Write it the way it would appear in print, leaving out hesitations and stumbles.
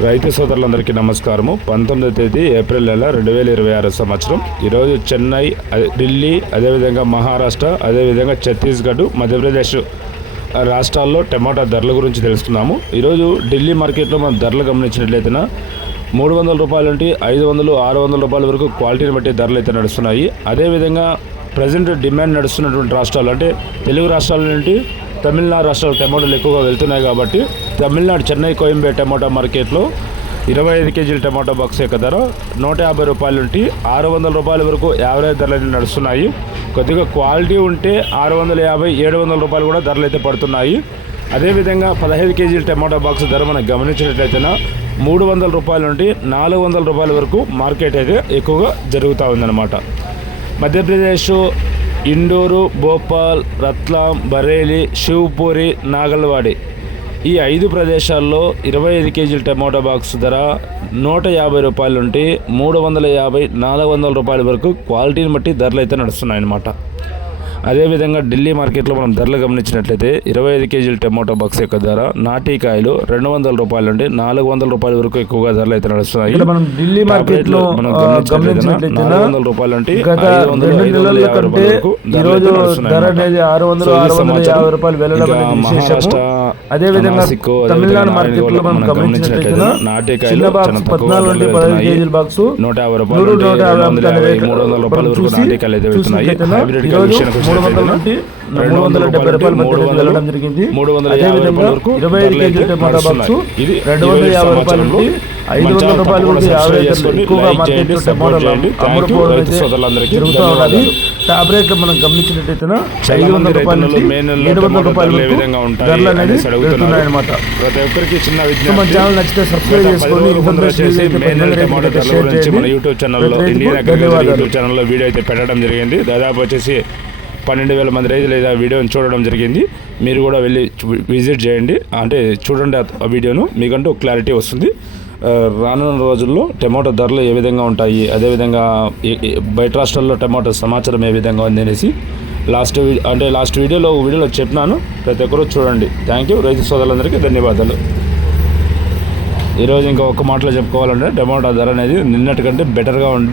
రైతు సోదరులందరికీ నమస్కారము. 19వ తేదీ ఏప్రిల్ నెల 2026 సంవత్సరం. ఈరోజు చెన్నై, ఢిల్లీ, అదేవిధంగా మహారాష్ట్ర, అదేవిధంగా ఛత్తీస్గఢ్, మధ్యప్రదేశ్ రాష్ట్రాల్లో టమాటా ధరల గురించి తెలుసుకున్నాము. ఈరోజు ఢిల్లీ మార్కెట్లో మనం ధరలు గమనించినట్లయితే 300 రూపాయల నుండి 500, 600 రూపాయల వరకు క్వాలిటీని బట్టి ధరలు అయితే నడుస్తున్నాయి. అదేవిధంగా ప్రజెంట్ డిమాండ్ నడుస్తున్నటువంటి రాష్ట్రాలు అంటే తెలుగు రాష్ట్రాల నుండి తమిళనాడు రాష్ట్రాలు టమాటాలు ఎక్కువగా వెళ్తున్నాయి కాబట్టి తమిళనాడు చెన్నై కోయంబే టమాటా మార్కెట్లో 25 కేజీల టమాటా బాక్స్ యొక్క ధర 150 రూపాయల నుండి 600 రూపాయల వరకు యావరేజ్ ధరలు నడుస్తున్నాయి. కొద్దిగా క్వాలిటీ ఉంటే 650, 700 రూపాయలు కూడా ధరలు అయితే పడుతున్నాయి. అదేవిధంగా 15 కేజీల టమాటా బాక్స్ ధర మనం గమనించినట్లయితే 300 రూపాయల నుండి 400 రూపాయల వరకు మార్కెట్ అయితే ఎక్కువగా జరుగుతూ ఉందన్నమాట. మధ్యప్రదేశ్, ఇండోరు, భోపాల్, రత్లాం, బరేలీ, శివపూరి, నాగల్వాడి ఈ 5 ప్రదేశాల్లో 25 కేజీల టమోటా బాక్స్ ధర 150 రూపాయల నుండి 350, 400 రూపాయల వరకు క్వాలిటీని బట్టి ధరలు అయితే నడుస్తున్నాయన్నమాట. అదేవిధంగా ఢిల్లీ మార్కెట్లో మనం ధరలు గమనించినట్లయితే 25 కేజీల టమోటా బాక్స్ యొక్క ధర నాటికాయలు 200 రూపాయల నుండి 400 రూపాయల వరకు ఎక్కువగా ధరలు అయితే నడుస్తున్నాయి. మనం ఢిల్లీ మార్కెట్లో గమనించినట్లయితే 400 రూపాయల నుండి గత 2 నెలల కంటే ఈ రోజు ధర అనేది 600, 650 రూపాయలు వెళ్ళడం అనేది విశేషం. అదేవిధంగా తమిళనాడు మార్కెట్లో మనం గమనించినట్లయితే చిన్న బాక్స్ 14 నుండి 15 కేజీల బాక్స్ 150 రూపాయలు, 300 రూపాయల వరకు నాటికాయలు అయితే వెళ్తున్నాయి. హైబ్రిడ్ విషయానికి 300 నుండి 370 రూపాయల మధ్య వెళ్ళడం జరిగింది. అదేవిధంగా 25 కేజీల టమాటా బాక్స్ 250 రూపాయల నుండి 500 రూపాయల వరకు యావరేజ్ ఎక్కువగా మార్కెట్లో టమాటాలు అమ్ముడుపోవడం అయితే జరుగుతూ ఉన్నది. టాప్ రేట్ మనం గమనించినట్టయితే 500 రూపాయల నుండి 700 రూపాయల వరకు ధరలు అనేది వెళ్తున్నాయన్నమాట. ప్రతి ఒక్కరికి చిన్న విజ్ఞప్తి, మన ఛానల్ నచ్చితే సబ్స్క్రైబ్ చేసుకొని మన యూట్యూబ్ ఛానల్లో ఇండియన్ అగ్రికల్చర్ యూట్యూబ్ ఛానల్లో వీడియో అయితే పెట్టడం జరిగింది. దాదాపు వచ్చేసి 12,000 మంది రైతులు అయితే ఆ వీడియోని చూడడం జరిగింది. మీరు కూడా వెళ్ళి విజిట్ చేయండి, అంటే చూడండి ఆ వీడియోను, మీకంటూ క్లారిటీ వస్తుంది. రానున్న రోజుల్లో టమాటో ధరలు ఏ విధంగా ఉంటాయి, అదేవిధంగా బయట రాష్ట్రాల్లో టమాటో సమాచారం ఏ విధంగా ఉంది అనేసి లాస్ట్ వీడియోలో చెప్పినాను. ప్రతి ఒక్కరూ చూడండి. Thank you. రైతు సోదరులందరికీ ధన్యవాదాలు. ఈరోజు ఇంకా ఒక్క మాటలో చెప్పుకోవాలంటే టమాటా ధర అనేది నిన్నటి కంటే బెటర్గా ఉంది.